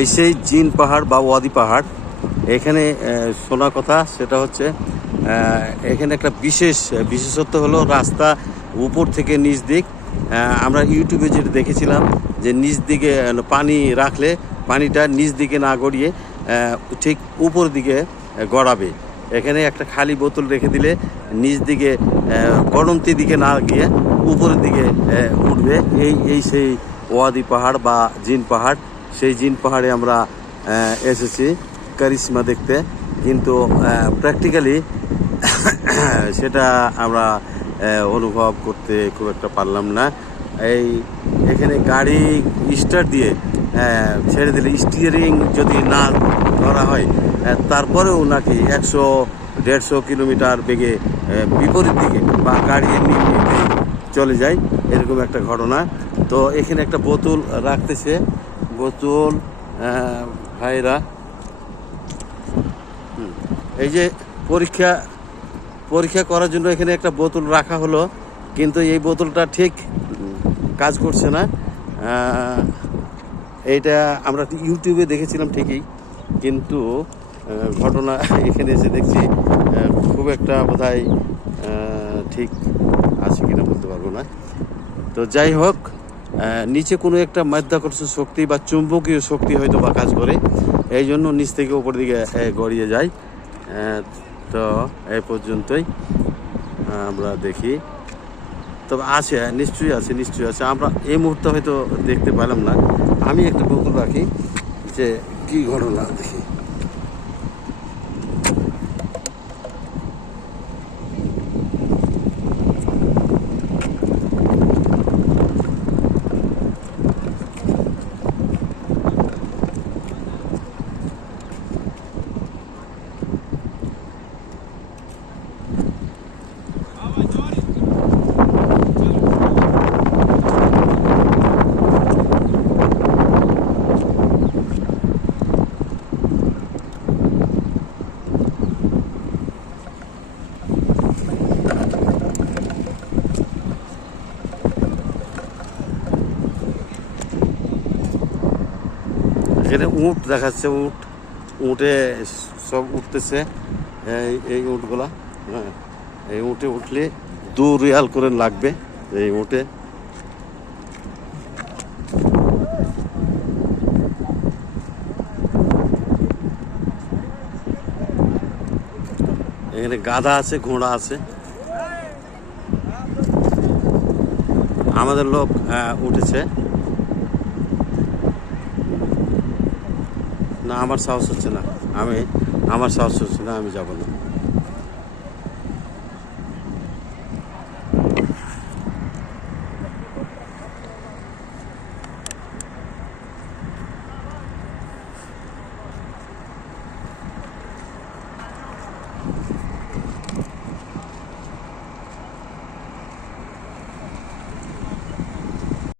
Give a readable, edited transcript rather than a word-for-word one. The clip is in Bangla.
এই সেই জিন পাহাড় বা ওয়াদি পাহাড়। এখানে শোনা কথা সেটা হচ্ছে এখানে একটা বিশেষত্ব হলো রাস্তা উপর থেকে নিচ দিক। আমরা ইউটিউবে যেটা দেখেছিলাম যে নিচ দিকে পানি রাখলে পানিটা নিচ দিকে না গড়িয়ে ঠিক উপর দিকে গড়াবে। এখানে একটা খালি বোতল রেখে দিলে নিচ দিকে গড়ন্তি দিকে না গিয়ে উপরের দিকে উঠবে। এই সেই ওয়াদি পাহাড় বা জিন পাহাড়। সেই জিন পাহাড়ে আমরা এসেছি কারিশমা দেখতে, কিন্তু প্র্যাকটিক্যালি সেটা আমরা অনুভব করতে খুব একটা পারলাম না। এখানে গাড়ি স্টার্ট দিয়ে ছেড়ে দিলে স্টিয়ারিং যদি না ধরা হয় তারপরেও নাকি 100-150 কিলোমিটার বেগে বিপরীত দিকে বা গাড়ি এমনি চলে যায়, এরকম একটা ঘটনা। তো এখানে একটা বোতল রাখতেছে, বোতল ভাইরা এই যে পরীক্ষা করার জন্য এখানে একটা বোতল রাখা হলো, কিন্তু এই বোতলটা ঠিক কাজ করছে না। এইটা আমরা ইউটিউবে দেখেছিলাম ঠিকই, কিন্তু ঘটনা এখানে এসে দেখছি খুব একটা বোধহয় ঠিক আছে কিনা বলতে পারবো না। তো যাই হোক, নিচে কোনো একটা মাধ্যাকর্ষণ শক্তি বা চুম্বকীয় শক্তি হয়তো বা কাজ করে, এই জন্য নিচ থেকে উপর দিকে গড়িয়ে যায়। তো এই পর্যন্তই আমরা দেখি। তবে আছে, নিশ্চয়ই আছে। আমরা এই মুহূর্তে হয়তো দেখতে পেলাম না। আমি একটা বোতল রাখি যে কি ঘটনা দেখি। এখানে উট দেখাচ্ছে, উটে সব উঠতেছে। এই উটগুলা, হ্যাঁ, এই উটে উঠলে 2 রিয়াল করে লাগবে। এই উটে এখানে গাধা আছে, ঘোড়া আছে। আমাদের লোক উঠেছে না, আমার সাহস হচ্ছে না, আমি যাব না।